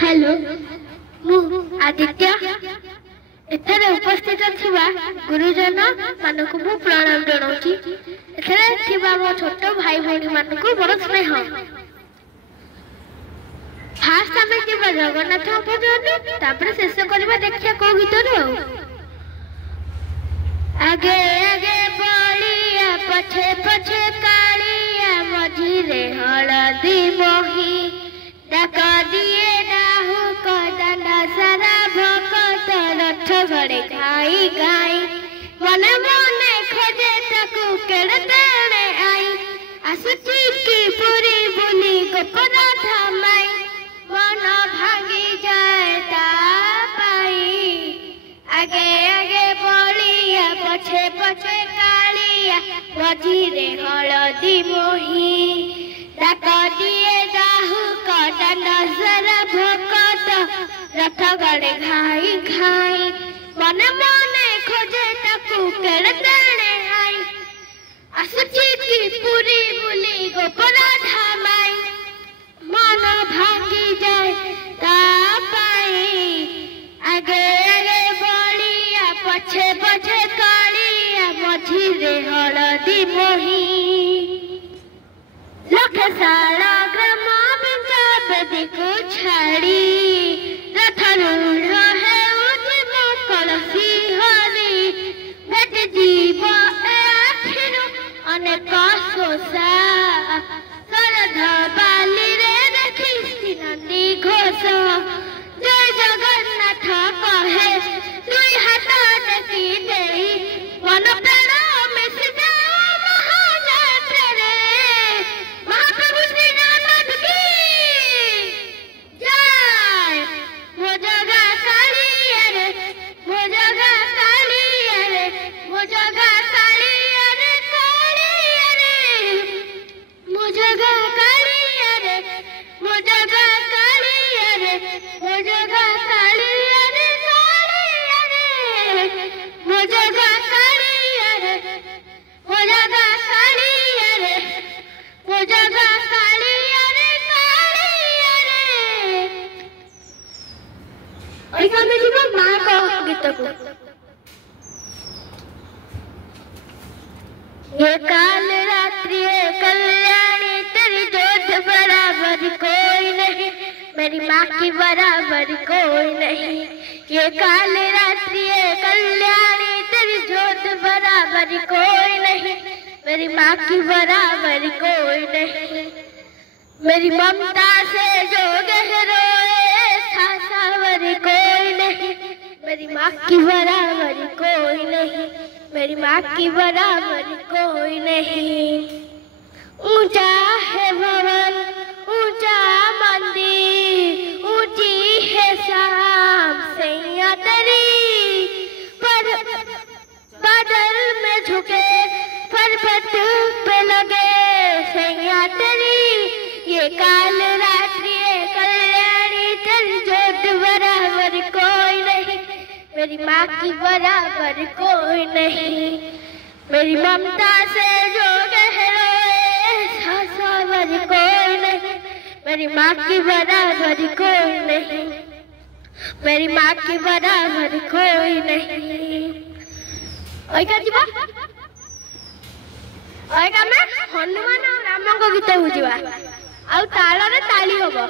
Hello मु आदित्य एथरे उपस्थित थिबा गुरुजन मानकु मु प्रणाम जणाउची। एथरे थिबा मो छोट भाई भौणी मानकु बड़ स्नेह। फास्ट आमे थिबा जगन्नाथ भजन तापर शेष करबा देखिया को गीतर आगे आगे बलिया पछे पछे कालिया मझिरे हळदी मोही डाक दिए डाहु कदंडा सारा भकत रथ घड़े गाई गाई मने मने खोजे ताकू केड़े तेड़े आई आसुची की पूरी बुली गोपरा थामाई मन भांगी जाए ता पाई आगे आगे बलिया पछे पछे कालिया मझिरे हळदी मोही डाक दिए डाहु कदंडा सारा भकत रथ गड़े घाई घाई मने मने खोजे ताकू केड़े तेड़े आई आसुची की पूरी बुली गोपरा धामाई मन भांगी जाए ता पाई आगे आगे बलिया पछे पछे कालिया मझिरे हळदी मोही लखसाला ग्राम को छाड़ी रथ रूढ़ है कलसी हरी भेट जीव आखिर अनेक शोषा शरद बाली रे देखी नंदी घोष जय जगन्नाथ कहे दुई हाथ देखी देई मन प्राण मिशि जाओ महाजात्रे महाप्रभु श्री रामनाथ की जय। मो जगा कालिया रे मो जगा कालिया रे मो जगा कालिया रे कालिया रे मो जगा कालिया रे मो जगा कालिया रे मो जगा कालिया रे कालिया रे मो जगा कालिया रे मो जगा कालिया रे मो जगा कालिया रे कालिया रे। ओइका में जीवा मां को गीत को ये काल रात्रि है कल्याणी तेरी जोत बराबर कोई नहीं मेरी माँ की बराबर कोई नहीं। ये काल रात्रि है कल्याणी तेरी जोत बराबर कोई नहीं मेरी माँ की बराबर कोई नहीं। मेरी ममता से जो गहरोए सावर कोई नहीं मेरी माँ की बराबर कोई नहीं मेरी माँ की बराबर कोई नहीं। ऊंचा है भवन ऊंचा मंदिर ऊंची है शाम सैया तेरी पर बादल में झुके पर्वत पे लगे सैया तेरी। ये काल रात्रि है कल्याणी तेरी जोत बराबर कोई नहीं मेरी माँ की बराबर कोई नहीं। मेरी ममता से जो गहरोए सावर कोई नहीं मेरी माँ की बराबर कोई नहीं मेरी माँ की बराबर कोई नहीं। ओइका जीवा ओइका में हनुमान और राम को गीत बुझिबा आउ ताल रे ताली होबो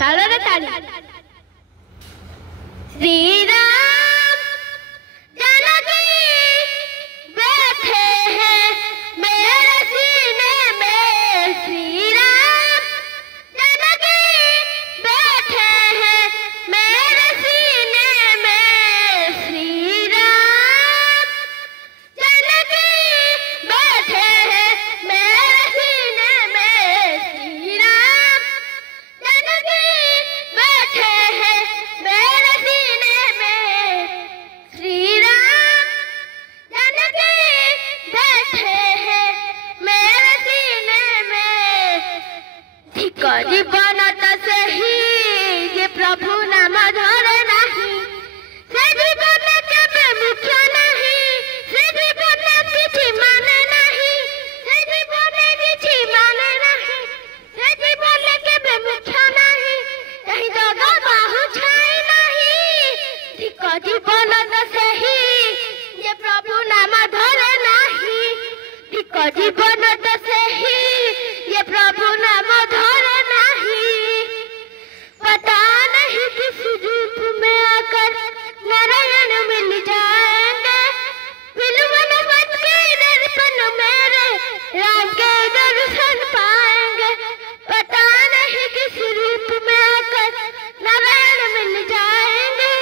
ताल रे ताली। श्री राम जानकी बैठे हैं मेरे सीने में श्री राम जानकी बैठे हैं मेरे सीने में श्री राम जानकी बैठे हैं मेरे सीने में श्री राम जानकी बैठे हैं मेरे सीने में जीवन से ही ये प्रभु नाम धरे नहीं। पता नहीं किस रूप में आकर नारायण मिल जाएंगे। विलुवन बन के दर्पण मेरे राम के दर्शन पाएंगे। पता नहीं किस रूप में आकर नारायण मिल जाएंगे।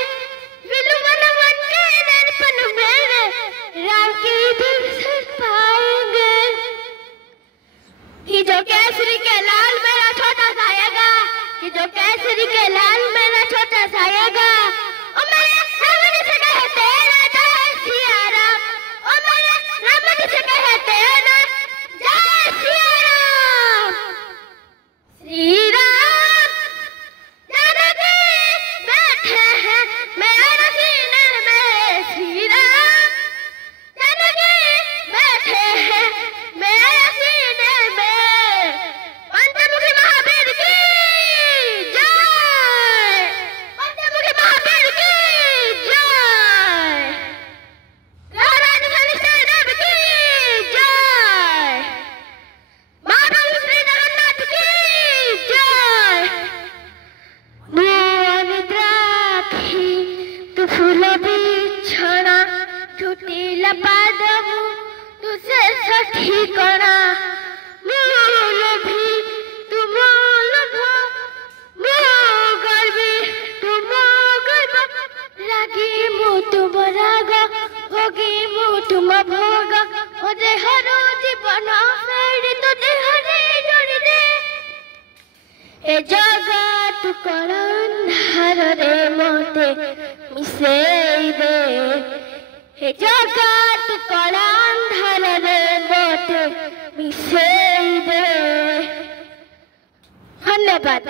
विलुवन बन के दर्पण मेरे राम के दर्शन पाएंगे। कि जो केसरी के लाल मेरा छोटा साएगा, कि जो केसरी के लाल मेरा छोटा साएगा। ओ मेरे राम से कहते जय सिया राम। ओ मेरे राम से कहते जय सिया राम। श्री राम जानकी बैठे हैं मेरे सीने में। श्री राम जानकी बैठे हैं मेरे सीने में। पंचमुखी महावीर की जय। पंचमुखी महावीर की जय। रानी शनिश्चर देव की जय। महाप्रभु श्री जगन्नाथ की जय। निद्राखी तू फूल बिछଣା छुटिला पादमु तुसे सठी कणा। मोल भी तू मोल भो मो गर्वी तू मो गर्व। रागी मु तुम राग भोगी मु तुम भोग। ओ देहर जीवन फेरी तो देहरे जोड़ी दे। ए जगत कला अंधार रे मोते मिसेई दे। हे जगत कला अंधार रे मोते मिसेई दे। धन्यवाद।